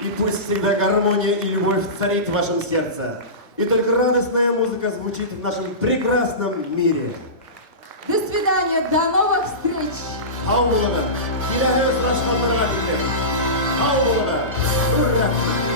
И пусть всегда гармония и любовь царит в вашем сердце. И только радостная музыка звучит в нашем прекрасном мире. До свидания, до новых встреч! Sağ olun. İlahi özbaşkanları var. Sağ olun. Hürriyetler.